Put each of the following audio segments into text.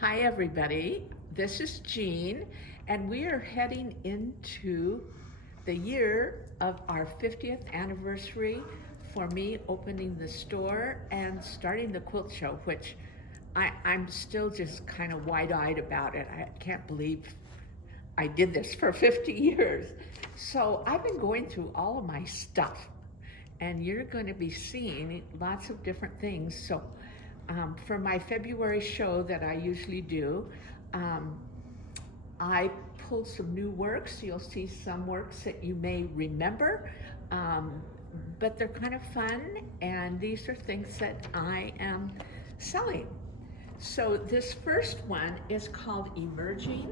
Hi, everybody. This is Jean, and we are heading into the year of our 50th anniversary for me opening the store and starting the quilt show, which I'm still just kind of wide eyed about it. I can't believe I did this for 50 years. So I've been going through all of my stuff, and you're going to be seeing lots of different things. So for my February show that I usually do, um, I pulled some new works. You'll see some works that you may remember, um, but they're kind of fun, and these are things that I am selling. So this first one is called Emerging,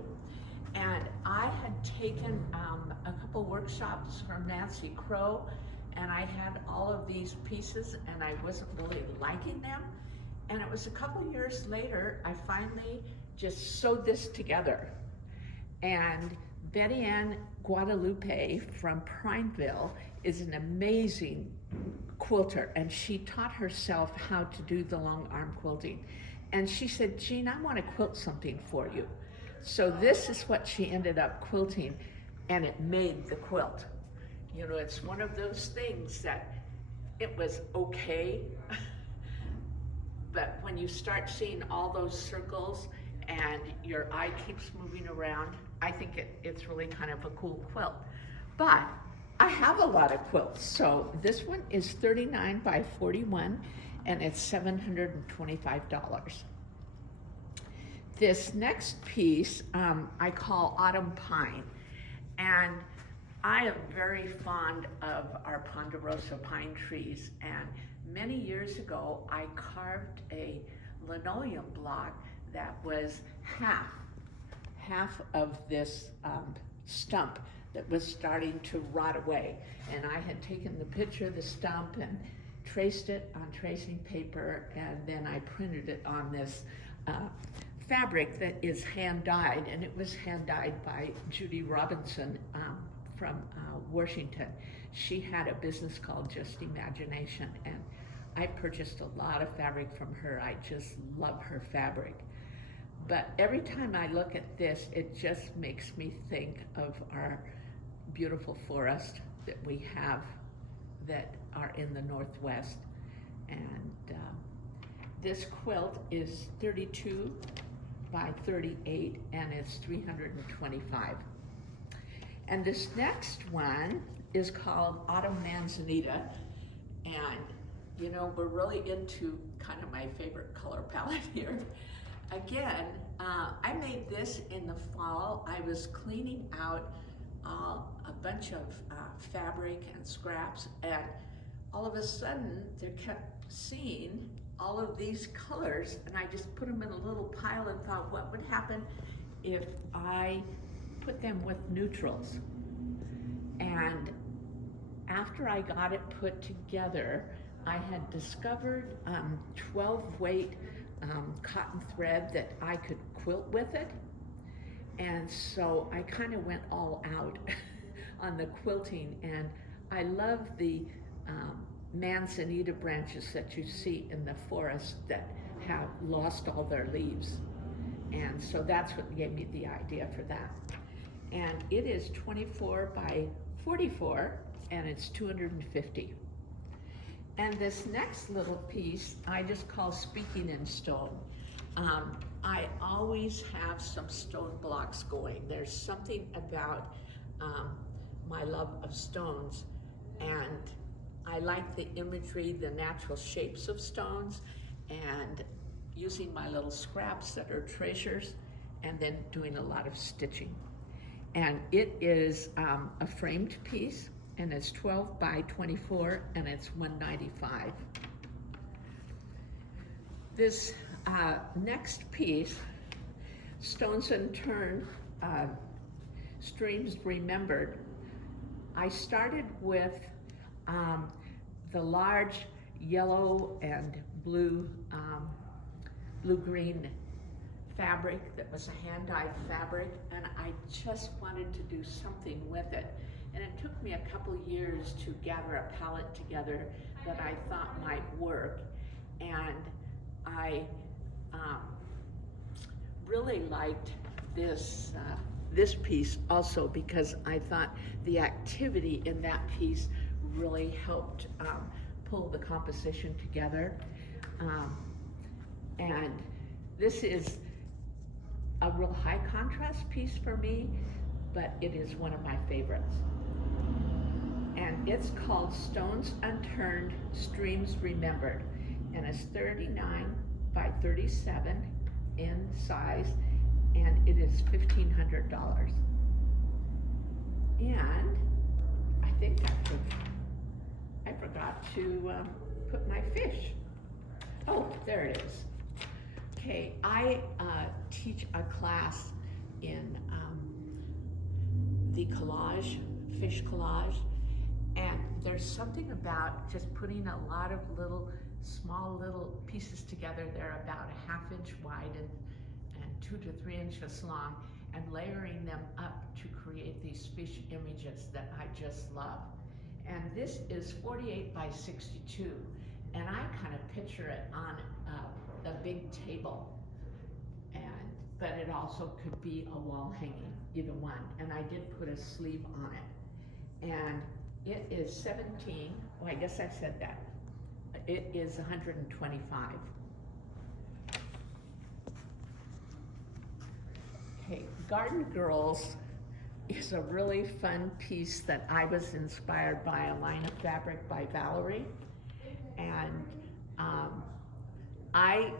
and I had taken a couple workshops from Nancy Crow, and I had all of these pieces, and I wasn't really liking them. And it was a couple years later, I finally just sewed this together. And Betty Ann Guadalupe from Prineville is an amazing quilter, and she taught herself how to do the long arm quilting. And she said, Jean, I want to quilt something for you. So this is what she ended up quilting, and it made the quilt. You know, it's one of those things that it was okay, but when you start seeing all those circles and your eye keeps moving around, I think it's really kind of a cool quilt. But I have a lot of quilts. So this one is 39 by 41, and it's $725. This next piece I call Autumn Pine, and I am very fond of our ponderosa pine trees, and many years ago I carved a linoleum block that was half of this stump that was starting to rot away, and I had taken the picture of the stump and traced it on tracing paper, and then I printed it on this fabric that is hand dyed, and it was hand dyed by Judy Robinson from Washington. She had a business called Just Imagination, and I purchased a lot of fabric from her. I just love her fabric. But every time I look at this, it just makes me think of our beautiful forest that we have that are in the Northwest. And this quilt is 32 by 38, and it's $325. And this next one is called Autumn Manzanita, and you know, we're really into kind of my favorite color palette here. Again, I made this in the fall. I was cleaning out a bunch of fabric and scraps, and all of a sudden, I kept seeing all of these colors, and I just put them in a little pile and thought, what would happen if I put them with neutrals? And after I got it put together, I had discovered 12 weight cotton thread that I could quilt with it. And so I kind of went all out on the quilting, and I love the manzanita branches that you see in the forest that have lost all their leaves. And so that's what gave me the idea for that. And it is 24 by 44, and it's $250. And this next little piece I just call Speaking in Stone. I always have some stone blocks going. There's something about my love of stones, and I like the imagery, the natural shapes of stones, and using my little scraps that are treasures, and then doing a lot of stitching. And it is a framed piece, and it's 12 by 24, and it's $195. This next piece, Stones Unturned, Streams Remembered, I started with the large yellow and blue-green fabric that was a hand-dyed fabric, and I just wanted to do something with it. And it took me a couple years to gather a palette together that I thought might work. And I really liked this this piece also because I thought the activity in that piece really helped pull the composition together. And this is a real high contrast piece for me, but it is one of my favorites. And it's called Stones Unturned, Streams Remembered. And it's 39 by 37 in size, and it is $1,500. And I think I forgot to put my fish. Oh, there it is. Okay, I teach a class in the collage, fish collage, and there's something about just putting a lot of small little pieces together. They're about a 1/2 inch wide and 2 to 3 inches long, and layering them up to create these fish images that I just love. And this is 48 by 62, and I kind of picture it on a big table, but it also could be a wall hanging, either one. And I did put a sleeve on it. And it is 17, well, I guess I said that. It is 125. Okay, Garden Girls is a really fun piece that I was inspired by a line of fabric by Valori. And I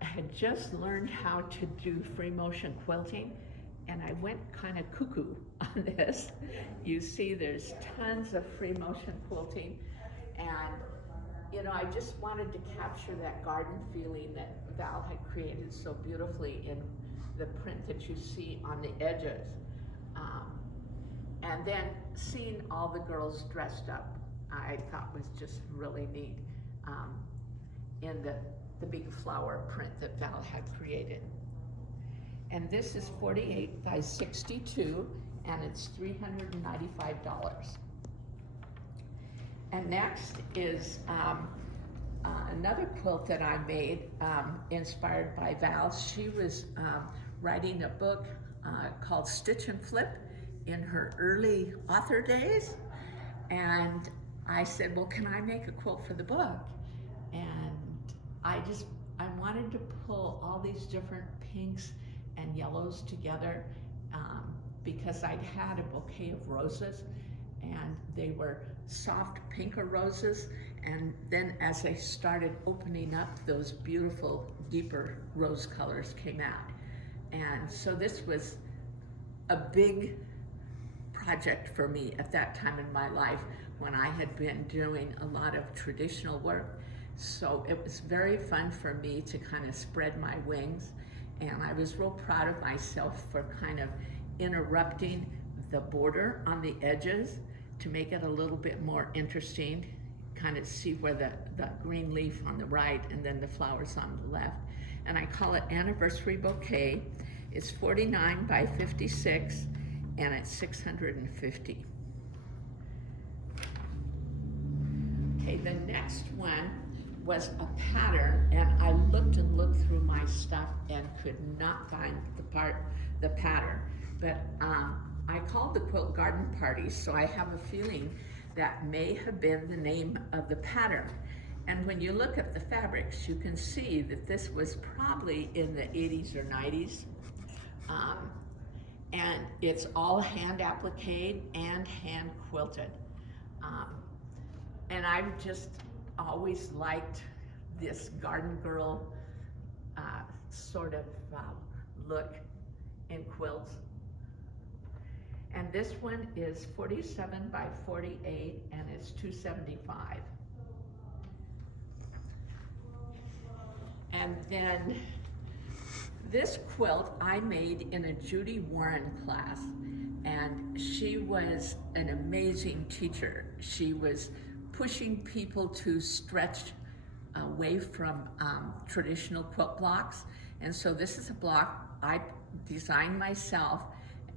had just learned how to do free motion quilting, and I went kind of cuckoo on this. You see there's tons of free motion quilting, and you know, I just wanted to capture that garden feeling that Val had created so beautifully in the print that you see on the edges. And then seeing all the girls dressed up, I thought was just really neat in the big flower print that Val had created. And this is 48 by 62, and it's $395. And next is another quilt that I made, inspired by Val. She was writing a book called Stitch and Flip in her early author days. And I said, well, can I make a quilt for the book? And I wanted to pull all these different pinks and yellows together because I'd had a bouquet of roses, and they were soft pinker roses, and then as I started opening up, those beautiful deeper rose colors came out. And so this was a big project for me at that time in my life when I had been doing a lot of traditional work. So it was very fun for me to kind of spread my wings, and I was real proud of myself for kind of interrupting the border on the edges to make it a little bit more interesting, kind of see where the green leaf on the right and then the flowers on the left. And I call it Anniversary Bouquet. It's 49 by 56, and it's $650. Okay, the next one was a pattern, and I looked and looked through my stuff and could not find the pattern. But I called the quilt Garden Party, so I have a feeling that may have been the name of the pattern. And when you look at the fabrics, you can see that this was probably in the 80s or 90s. And it's all hand appliqued and hand quilted. And I've just always liked this garden girl sort of look in quilts. And this one is 47 by 48, and it's $275. And then this quilt I made in a Judy Warren class, and she was an amazing teacher. She was pushing people to stretch away from traditional quilt blocks. And so this is a block I designed myself,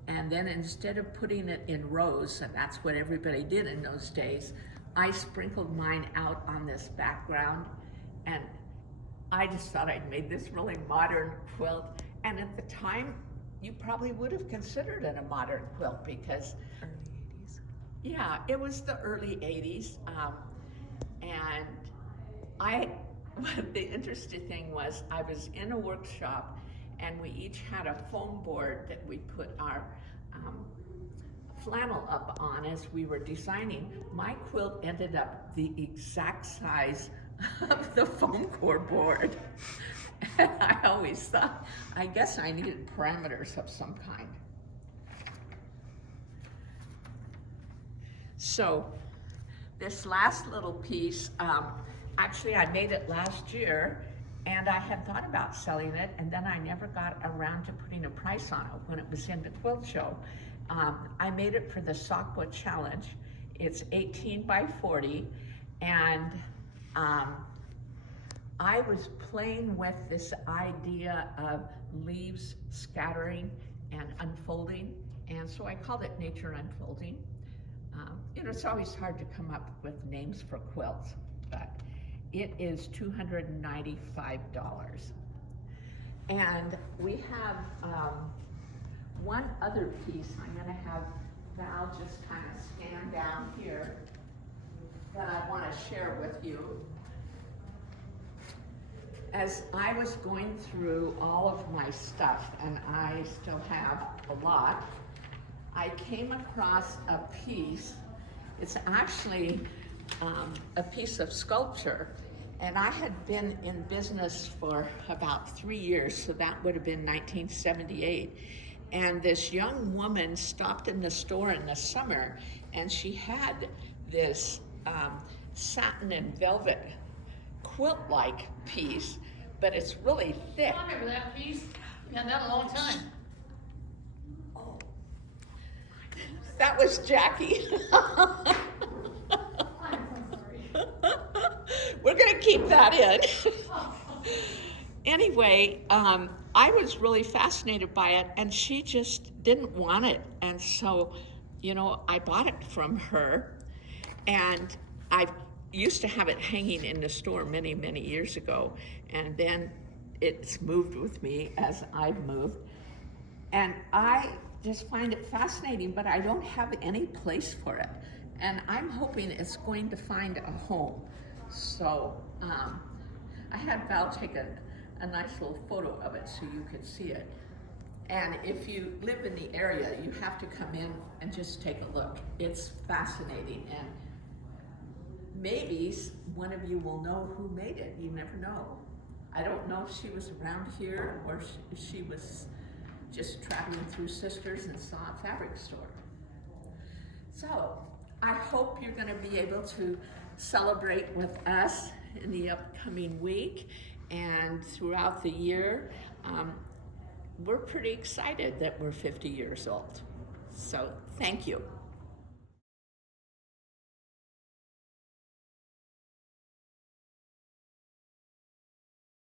and then instead of putting it in rows, and that's what everybody did in those days, I sprinkled mine out on this background, and I just thought I'd made this really modern quilt, And at the time, you probably would have considered it a modern quilt because Early 80s. yeah, it was the early 80s. And the interesting thing was I was in a workshop and we each had a foam board that we put our flannel up on as we were designing. My quilt ended up the exact size of the foam core board. And I always thought, I guess I needed parameters of some kind. So this last little piece, actually I made it last year and I had thought about selling it and then I never got around to putting a price on it when it was in the quilt show. I made it for the Sockwood Challenge. It's 18 by 40 and I was playing with this idea of leaves scattering and unfolding, and so I called it Nature Unfolding. You know, it's always hard to come up with names for quilts, but it is $295. And we have one other piece. I'm gonna have Val just kind of scan down here that I want to share with you. As I was going through all of my stuff, and I still have a lot, I came across a piece. It's actually a piece of sculpture, and I had been in business for about 3 years, so that would have been 1978. And this young woman stopped in the store in the summer, and she had this satin and velvet quilt-like piece, but it's really thick. I remember that piece. We had that a long time. Oh, that was Jackie. I'm so sorry. We're gonna keep that in. Anyway, I was really fascinated by it, and she just didn't want it, and so, you know, I bought it from her, and I used to have it hanging in the store many, many years ago, and then it's moved with me as I've moved, and I just find it fascinating, but I don't have any place for it, and I'm hoping it's going to find a home. So I had Val take a nice little photo of it so you could see it. And if you live in the area, you have to come in and just take a look. It's fascinating, and maybe one of you will know who made it. You never know. I don't know if she was around here or if she was just traveling through Sisters and saw a fabric store. So I hope you're going to be able to celebrate with us in the upcoming week and throughout the year. We're pretty excited that we're 50 years old. So thank you.